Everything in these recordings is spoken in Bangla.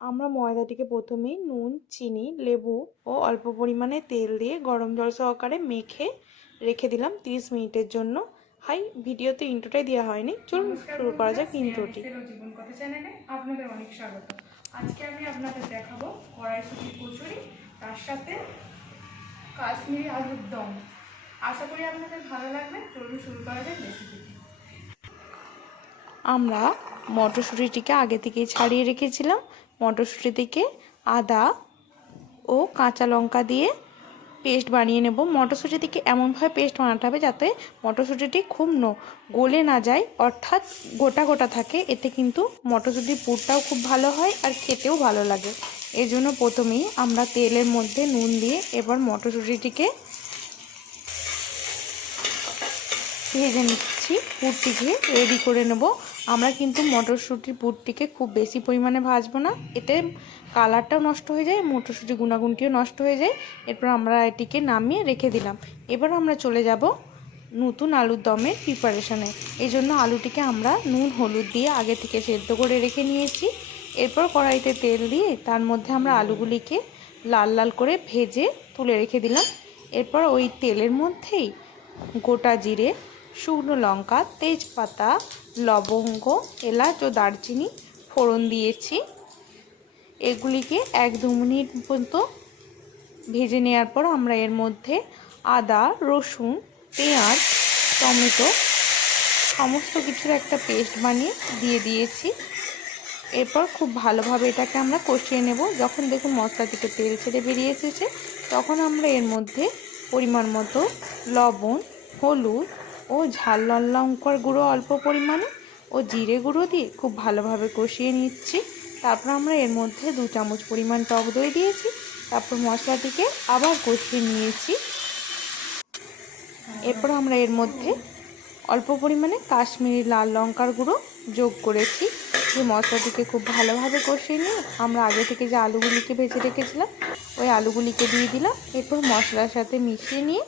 আমরা ময়দাটিকে প্রথমেই নুন চিনি লেবু ও অল্প পরিমাণে তেল দিয়ে গরম জল সহকারে মেখে রেখে দিলাম তিরিশ মিনিটের জন্য। হাই ভিডিওতে ইন্ট্রোটাই দেওয়া হয়নি। চলুন শুরু করা যাক ইন্ট্রোটি জীবন কথা চ্যানেলে আপনাদের অনেক স্বাগত। আজকে আমি আপনাদের দেখাবো কড়াইশুটির কচুরি তার সাথে কাশ্মীরি আলুর দম। আশা করি আপনাদের ভালো লাগবে। চলুন শুরু করা যাক রেসিপিটি আমরা মটরশুঁটিটিকে আগে থেকেই ছাড়িয়ে রেখেছিলাম। মটরশুঁটিটিকে আদা ও কাঁচা লঙ্কা দিয়ে পেস্ট বানিয়ে নেব। মটরশুঁটিটিকে এমনভাবে পেস্ট বানাতে হবে যাতে মটরশুঁটিটি খুব ন, গলে না যায়। অর্থাৎ গোটা গোটা থাকে। এতে কিন্তু মটরশুঁটির পুরটাও খুব ভালো হয় আর খেতেও ভালো লাগে। এর জন্য প্রথমেই আমরা তেলের মধ্যে নুন দিয়ে এবার মটরশুঁটিটিকে ভেজে নিচ্ছি। পুরটিকে রেডি করে নেব। আমরা কিন্তু মটরশুঁটির পুরটিকে খুব বেশি পরিমাণে ভাজবো না। এতে কালারটাও নষ্ট হয়ে যায়, মটরশুঁটির গুণাগুণটিও নষ্ট হয়ে যায়। এরপর আমরা এটিকে নামিয়ে রেখে দিলাম। এবার আমরা চলে যাব নতুন আলুর দমের প্রিপারেশনে এই জন্য আলুটিকে আমরা নুন, হলুদ দিয়ে আগে থেকে সেদ্ধ করে রেখে নিয়েছি। এরপর কড়াইতে তেল দিয়ে তার মধ্যে আমরা আলুগুলিকে লাল লাল করে ভেজে তুলে রেখে দিলাম। এরপর ওই তেলের মধ্যেই গোটা জিরে শুকনো লঙ্কা, তেজপাতা, লবঙ্গ, এলাচ ও দারচিনি ফোড়ন দিয়েছি। এগুলিকে এক দু মিনিট পর্যন্ত ভেজে নেওয়ার পর আমরা এর মধ্যে আদা, রসুন, পেঁয়াজ, টমেটো সমস্ত কিছুর একটা পেস্ট বানিয়ে দিয়ে দিয়েছি। এরপর খুব ভালোভাবে এটাকে আমরা কষিয়ে নেব। যখন দেখুন মশলা থেকে তেল ছেড়ে বেরিয়ে এসেছে, তখন আমরা এর মধ্যে পরিমাণ মতো লবণ, হলুদ ও ঝাল লঙ্কার গুঁড়ো অল্প পরিমাণে, ও জিরে গুঁড়ো দিয়ে খুব ভালোভাবে কষিয়ে নিচ্ছি। তারপর আমরা এর মধ্যে দু চামচ পরিমাণ টক দই দিয়েছি। তারপর মশলাটিকে আবার কষিয়ে নিয়েছি। এরপর আমরা এর মধ্যে অল্প পরিমাণে কাশ্মীরি লাল লঙ্কার গুঁড়ো যোগ করেছি। যে মশলাটিকে খুব ভালোভাবে কষিয়ে নিয়ে আমরা আগে থেকে যে আলুগুলিকে ভেজে রেখেছিলাম, ওই আলুগুলিকে দিয়ে দিলাম। এরপর মশলার সাথে মিশিয়ে নিয়ে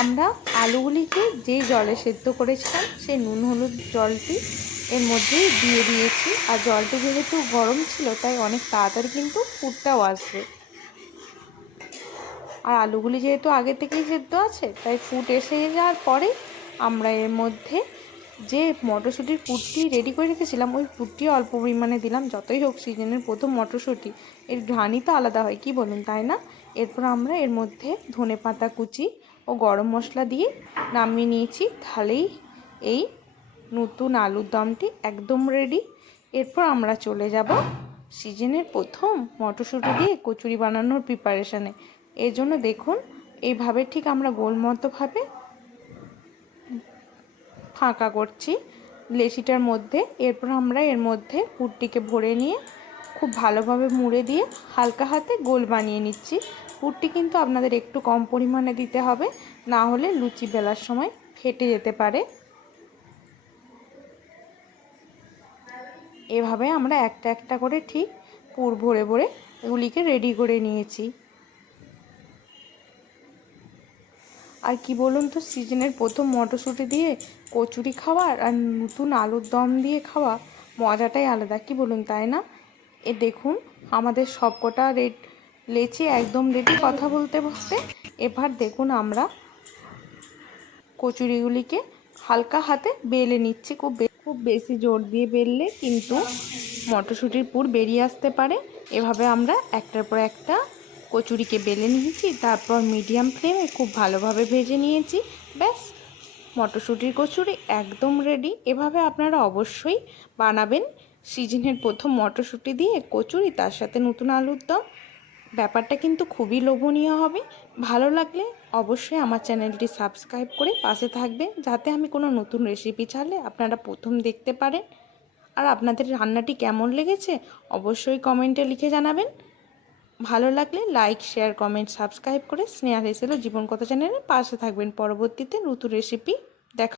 আমরা আলুগুলিকে যেই জলে সেদ্ধ করেছিলাম, সেই নুন হলুদ জলটি এর মধ্যেই দিয়ে দিয়েছি। আর জলটি যেহেতু গরম ছিল, তাই অনেক তাড়াতাড়ি কিন্তু ফুটটাও আসবে। আর আলুগুলি যেহেতু আগে থেকেই সেদ্ধ আছে, তাই ফুট এসে যাওয়ার পরে আমরা এর মধ্যে যে মটরশুঁটির পুরটি রেডি করে রেখেছিলাম, ওই পুরটি অল্প পরিমাণে দিলাম, যতই হোক সিজনের প্রথম মটরশুঁটি। এর ঘ্রাণই তো আলাদা হয়, কি বলুন, তাই না? এরপর আমরা এর মধ্যে ধনে পাতা কুচি ও গরম মশলা দিয়ে নামিয়ে নিয়েছি। তাহলেই এই নতুন আলুর দমটি একদম রেডি এরপর আমরা চলে যাব সিজনের প্রথম মটরশুঁটি দিয়ে কচুরি বানানোর প্রিপারেশানে এর জন্য দেখুন, এইভাবে ঠিক আমরা গোলমতোভাবে ফাঁকা করছি লেচিটার মধ্যে। এরপর আমরা এর মধ্যে পুরটিকে ভরে নিয়ে খুব ভালোভাবে মুড়ে দিয়ে হালকা হাতে গোল বানিয়ে নিচ্ছি। পুরটি কিন্তু আপনাদের একটু কম পরিমাণে দিতে হবে, না হলে লুচি বেলার সময় ফেটে যেতে পারে। এভাবে আমরা একটা একটা করে ঠিক পুর ভরে ভরে এগুলিকে রেডি করে নিয়েছি। আর কি বলুন তো, সিজনের প্রথম মটরশুঁটি দিয়ে কচুরি খাওয়ার আর নতুন আলুর দম দিয়ে খাওয়া মজাটাই আলাদা, কি বলুন তাই না? এ দেখুন, আমাদের সবকটা রেড লেচি একদম রেডি কথা বলতে বলতে এবার দেখুন আমরা কচুরিগুলিকে হালকা হাতে বেলে নিচ্ছি। খুব খুব বেশি জোর দিয়ে বেললে কিন্তু মটরশুঁটির পুর বেরিয়ে আসতে পারে। এভাবে আমরা একটার পর একটা কচুরিকে বেলে নিয়েছি, তারপর মিডিয়াম ফ্লেমে খুব ভালোভাবে ভেজে নিয়েছি। ব্যাস, মটরশুঁটির কচুরি একদম রেডি এভাবে আপনারা অবশ্যই বানাবেন। সিজনের প্রথম মটরশুঁটি দিয়ে কচুরি, তার সাথে নতুন আলুর দম। ব্যাপারটা কিন্তু খুবই লোভনীয় হবে। ভালো লাগলে অবশ্যই আমার চ্যানেলটি সাবস্ক্রাইব করে পাশে থাকবেন যাতে আমি কোনো নতুন রেসিপি ছাড়লে আপনারা প্রথম দেখতে পারেন। আর আপনাদের রান্নাটি কেমন লেগেছে অবশ্যই কমেন্টে লিখে জানাবেন। ভালো লাগলে লাইক শেয়ার কমেন্ট সাবস্ক্রাইব করে স্নেহা রেসেলো জীবন কথা চ্যানেলের পাশে থাকবেন। পরবর্তীতে নতুন রেসিপি